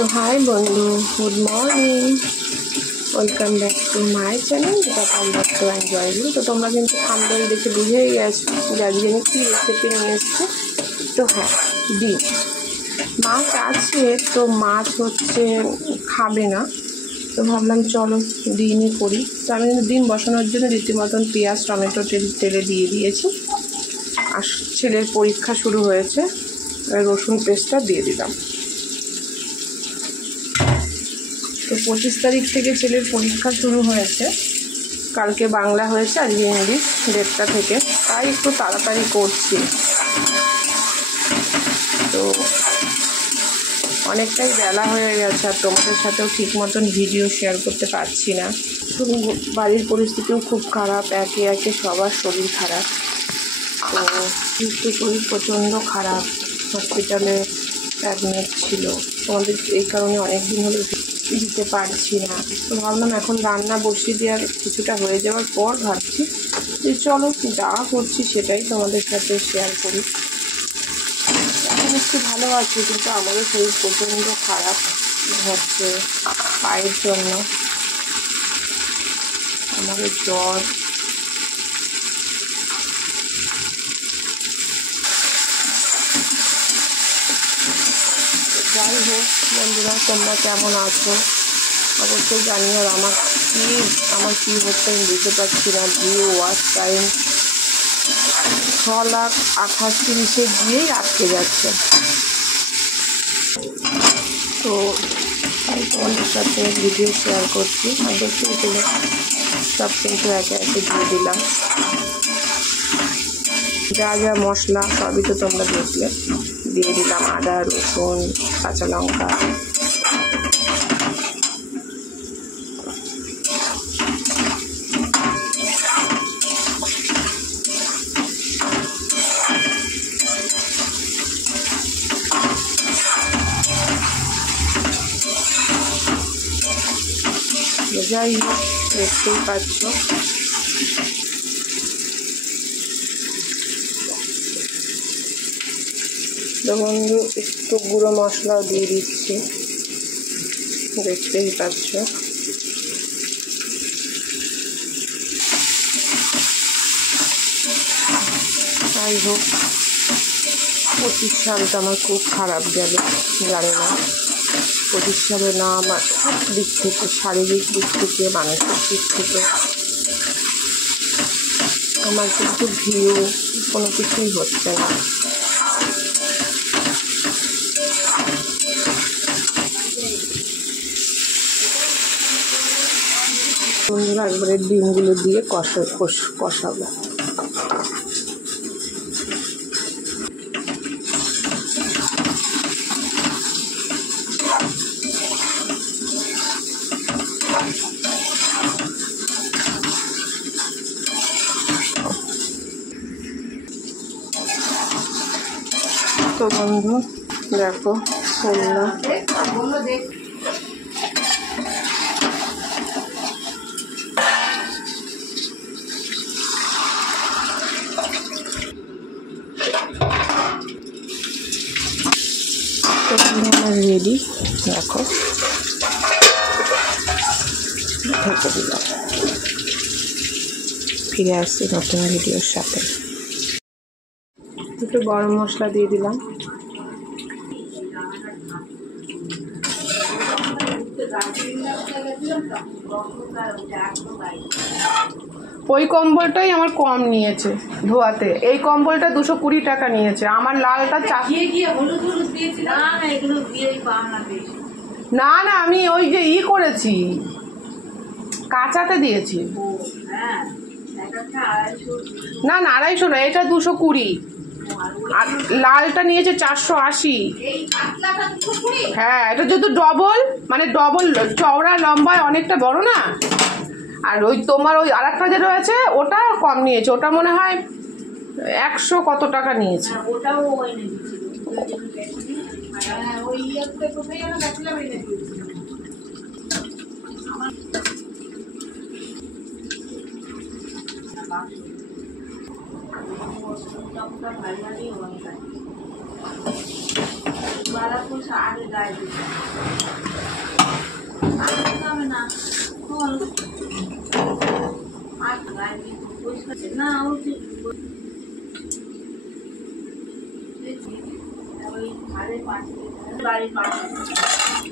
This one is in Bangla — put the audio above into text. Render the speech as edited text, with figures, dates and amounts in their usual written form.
তো হাই বন্ধু, good morning, welcome back to my channel যেটা পাল্লা তো এনজয়েবল। তো তোমরা কিন্তু থাম্বনেল দেখে বুঝেই গেছো যে আজকে আমি কী রেসিপি নিয়ে এসেছি। তো হ্যাঁ, ডিম মাছ আছে, তো মাছ হচ্ছে খাবে না, তো ভাবলাম চলো ডিমই করি। তো আমি কিন্তু ডিম বসানোর জন্য রীতিমতন পেঁয়াজ টমেটো তেলে দিয়ে দিয়েছি। আর ছেলের পরীক্ষা শুরু হয়েছে, রসুন পেস্টটা দিয়ে দিলাম। তো 25 তারিখ থেকে ছেলের পরীক্ষা শুরু হয়েছে, কালকে বাংলা হয়েছে, আজকে ইংলিশ 1:30টা থেকে, তাই একটু তাড়াতাড়ি করছি। তো অনেকটাই বেলা হয়ে গেছে, আর তোমাদের সাথেও ঠিক মতন ভিডিও শেয়ার করতে পারছি না। বাড়ির পরিস্থিতিও খুব খারাপ, একে একে সবার শরীর খারাপ। তো কিন্তু শরীর প্রচণ্ড খারাপ, হসপিটালে অ্যাডমিট ছিল, তোমাদের এই কারণে অনেক দিন হলো দিতে পারছি না। তো ভাবলাম এখন রান্না বসিয়ে দেওয়ার কিছুটা হয়ে যাওয়ার পর ভাবছি যে চলো যা করছি সেটাই তোমাদের সাথে শেয়ার করি। এখন একটু ভালো আছে, কিন্তু আমারও শরীর প্রচণ্ড খারাপ হচ্ছে পায়ের জন্য, আমাদের জ্বর। যাই হোক বন্ধুরা, তোমরা কেমন আছো অবশ্যই জানিও। আর আমার কী হচ্ছে আমি বুঝতে পারছি না। ভিউ ওয়াচ টাইম 6,28,30-এ গিয়েই আটকে যাচ্ছে। তো আমি তোমাদের সাথে ভিডিও শেয়ার করছি, আর দেখতে গেলে সব কিন্তু একে একে দিয়ে দিলাম। যা যা মশলা সবই তো তোমরা দেখলে, দিয়ে দিলাম আদা রসুন কাঁচা লঙ্কা। যাই হোক দেখতেই পাচ্ছ, তো বন্ধু একটু গুঁড়ো মশলাও দিয়ে দিচ্ছি, দেখতেই পাচ্ছ। যাই হোক 25 সালটা আমার খুব খারাপ গেল, জানি না 25 সালে না আমার সব দিক থেকে, শারীরিক দিক থেকে, মানসিক দিক থেকে আমার কিন্তু ভিউ কোনো কিছুই হচ্ছে না। বন্ধুরা একবারে ডিমগুলো দিয়ে কষাবো। তো বন্ধু দেখো করলাম, আমার রেডি, দেখো ঢেকে দিলাম। ফিরে আসছি নতুন ভিডিওর সাথে। একটু গরম মশলা দিয়ে দিলাম। ওই কম্বলটাই আমার কম নিয়েছে ধোয়াতে, এই কম্বলটা 220 টাকা নিয়েছে। আমার লালটা না না আমি ওই যে করেছি, কাঁচাতে দিয়েছি। না না 250 না, এটা 220, আর লালটা নিয়েছে 480। হ্যাঁ এটা যেহেতু ডবল, মানে ডবল চওড়া লম্বায় অনেকটা বড় না। আর ওই তোমার ওই আরেকটা যে রয়েছে ওটা কম নিয়েছে, ওটা মনে হয় 100 কত টাকা নিয়েছে। আগে গায়ে দিতে হবে না আর গায়ে দিতে পরিষ্কার না উচিত ওই ঘরে পাশে বাড়ির পাশে